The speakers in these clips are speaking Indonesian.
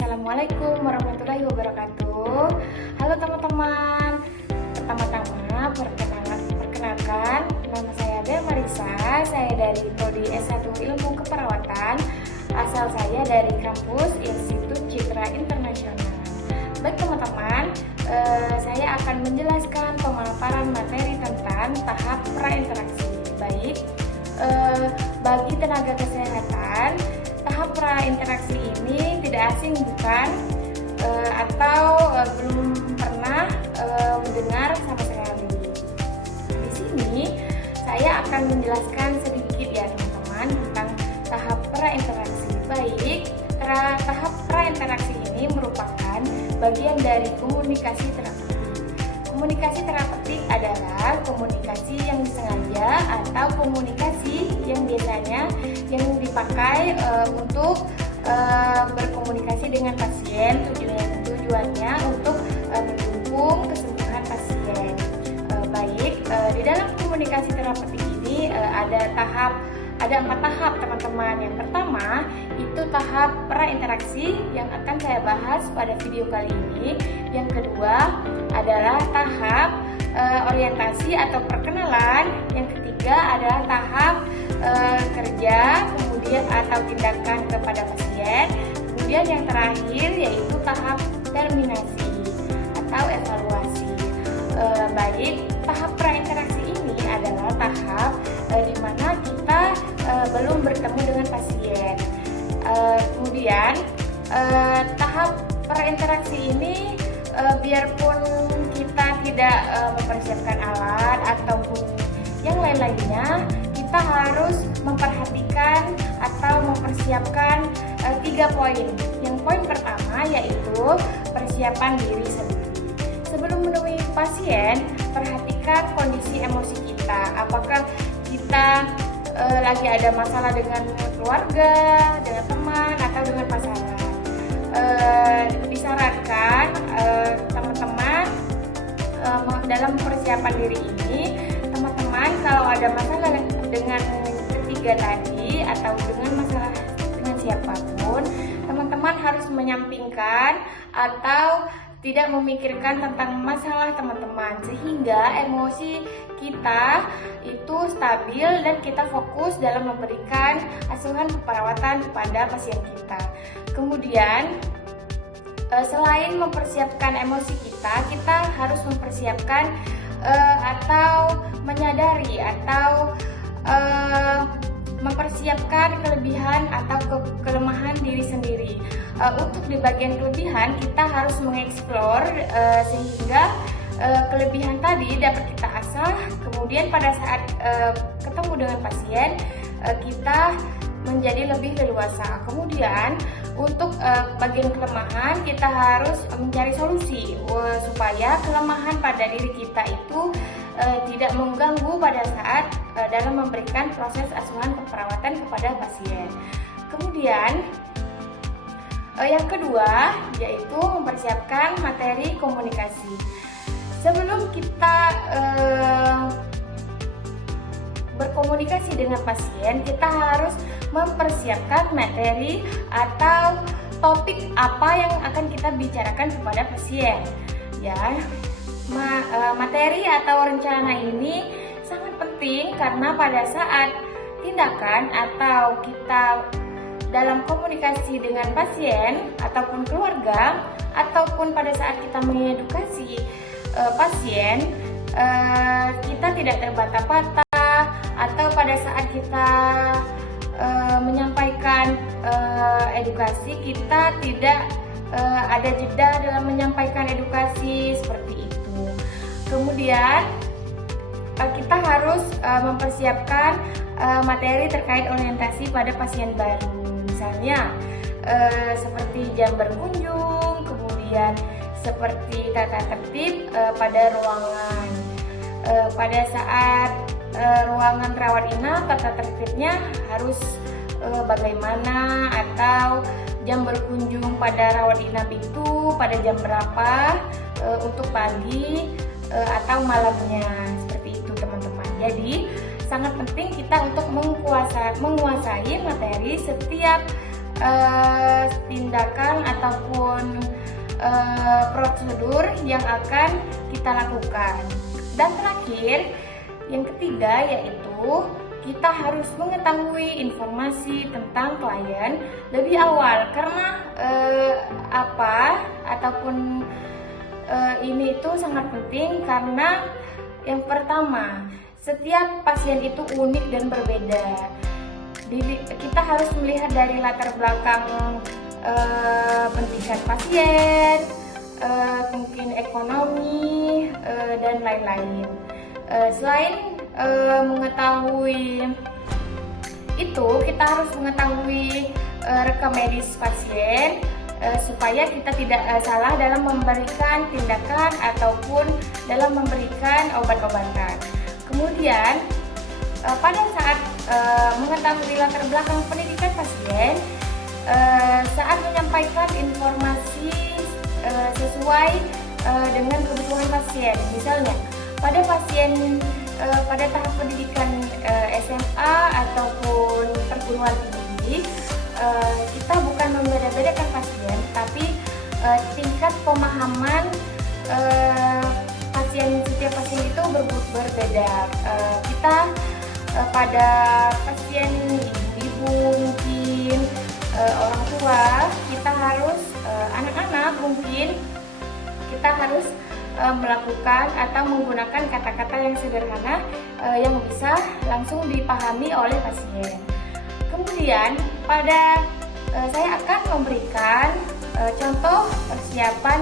Assalamualaikum warahmatullahi wabarakatuh. Halo teman-teman. Pertama-tama perkenalkan, nama saya Bel Marisa. Saya dari Prodi S1 Ilmu Keperawatan. Asal saya dari kampus Institut Citra Internasional. Baik teman-teman, saya akan menjelaskan pemaparan materi tentang tahap prainteraksi. Baik, bagi tenaga kesehatan, tahap prainteraksi ini tidak asing bukan? Atau belum pernah mendengar sama sekali. Di sini saya akan menjelaskan sedikit ya teman-teman tentang tahap prainteraksi. Baik, tahap prainteraksi ini merupakan bagian dari komunikasi terapeutik. Komunikasi terapeutik adalah komunikasi yang disengaja atau komunikasi yang biasanya yang dipakai untuk berkomunikasi dengan pasien. Tujuannya untuk mendukung kesembuhan pasien. Baik, di dalam komunikasi terapeutik ini ada 4 tahap teman-teman. Yang pertama itu tahap prainteraksi yang akan saya bahas pada video kali ini. Yang kedua adalah tahap orientasi atau perkenalan. Yang ketiga adalah tahap kerja, kemudian atau tindakan kepada pasien. Kemudian yang terakhir yaitu tahap terminasi atau evaluasi. Baik, tahap prainteraksi ini adalah tahap di mana kita belum bertemu dengan pasien. Kemudian tahap prainteraksi ini biarpun kita tidak mempersiapkan alat ataupun yang lain-lainnya, kita harus memperhatikan atau mempersiapkan 3 poin. Yang poin pertama yaitu persiapan diri sendiri. Sebelum menemui pasien, perhatikan kondisi emosi kita. Apakah kita lagi ada masalah dengan keluarga, dengan teman, atau dengan pasangan. Disarankan teman-teman dalam persiapan diri ini, teman-teman kalau ada masalah dengan ketiga tadi atau dengan masalah dengan siapapun, teman-teman harus menyampingkan atau tidak memikirkan tentang masalah teman-teman, sehingga emosi kita itu stabil dan kita fokus dalam memberikan asuhan keperawatan kepada pasien kita. Kemudian selain mempersiapkan emosi kita harus mempersiapkan atau menyadari atau mempersiapkan kelebihan atau kelemahan diri sendiri. Untuk di bagian kelebihan kita harus mengeksplor sehingga kelebihan tadi dapat kita asah. Kemudian pada saat ketemu dengan pasien kita menjadi lebih leluasa. Kemudian untuk bagian kelemahan kita harus mencari solusi supaya kelemahan pada diri kita itu tidak mengganggu pada saat dalam memberikan proses asuhan keperawatan kepada pasien. Kemudian yang kedua yaitu mempersiapkan materi komunikasi. Sebelum kita berkomunikasi dengan pasien, kita harus mempersiapkan materi atau topik apa yang akan kita bicarakan kepada pasien. Ya, materi atau rencana ini sangat penting karena pada saat tindakan atau kita dalam komunikasi dengan pasien ataupun keluarga ataupun pada saat kita mengedukasi pasien, kita tidak terbata-bata, atau pada saat kita menyampaikan edukasi kita tidak ada jeda dalam menyampaikan edukasi seperti itu. Kemudian kita harus mempersiapkan materi terkait orientasi pada pasien baru. Misalnya seperti jam berkunjung, kemudian seperti tata tertib pada ruangan. Pada saat ruangan rawat inap, tata tertibnya harus bagaimana, atau jam berkunjung pada rawat inap itu pada jam berapa untuk pagi atau malamnya, seperti itu teman-teman. Jadi sangat penting kita untuk menguasai materi setiap tindakan ataupun prosedur yang akan kita lakukan. Dan terakhir, yang ketiga yaitu kita harus mengetahui informasi tentang klien lebih awal, karena ini itu sangat penting karena yang pertama, setiap pasien itu unik dan berbeda. Kita harus melihat dari latar belakang pendidikan pasien, mungkin ekonomi, dan lain-lain. Selain mengetahui itu, kita harus mengetahui rekam medis pasien supaya kita tidak salah dalam memberikan tindakan ataupun dalam memberikan obat-obatan. Kemudian pada saat mengetahui latar belakang pendidikan pasien, saat menyampaikan informasi sesuai dengan kebutuhan pasien. Misalnya pada pasien pada tahap pendidikan SMA ataupun perguruan tinggi, kita bukan membeda-bedakan pasien, tapi tingkat pemahaman setiap pasien itu berbeda. Kita pada pasien ibu mungkin orang tua, kita harus anak-anak mungkin kita harus melakukan atau menggunakan kata-kata yang sederhana yang bisa langsung dipahami oleh pasien. Kemudian saya akan memberikan contoh persiapan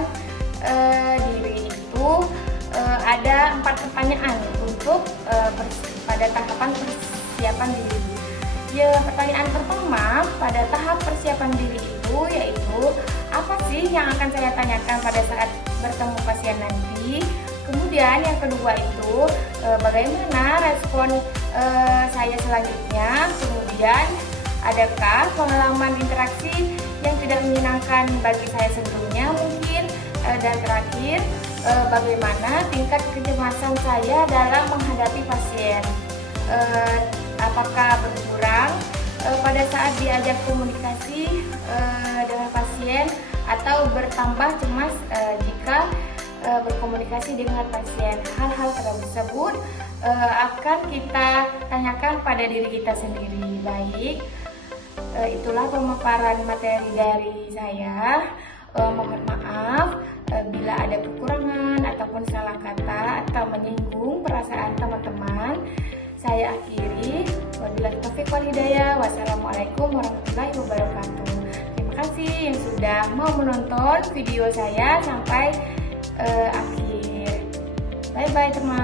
diri itu ada 4 pertanyaan untuk pada tahapan persiapan diri. Pertanyaan pertama pada tahap persiapan diri itu yaitu apa sih yang akan saya tanyakan pada saat bertemu pasien nanti. Kemudian yang kedua itu bagaimana respon saya selanjutnya. Kemudian adakah pengalaman interaksi yang tidak menyenangkan bagi saya sebelumnya mungkin. Dan terakhir, bagaimana tingkat kecemasan saya dalam menghadapi pasien. Apakah berkurang pada saat diajak komunikasi dengan pasien atau bertambah cemas jika berkomunikasi dengan pasien. Hal-hal tersebut akan kita tanyakan pada diri kita sendiri. Baik, itulah pemaparan materi dari saya. Mohon maaf bila ada kekurangan ataupun salah kata atau menyinggung perasaan teman-teman. Saya akhiri. Wabillahi taufiq wal hidayah. Wassalamualaikum warahmatullahi wabarakatuh. Terima kasih yang sudah mau menonton video saya sampai akhir. Bye bye teman.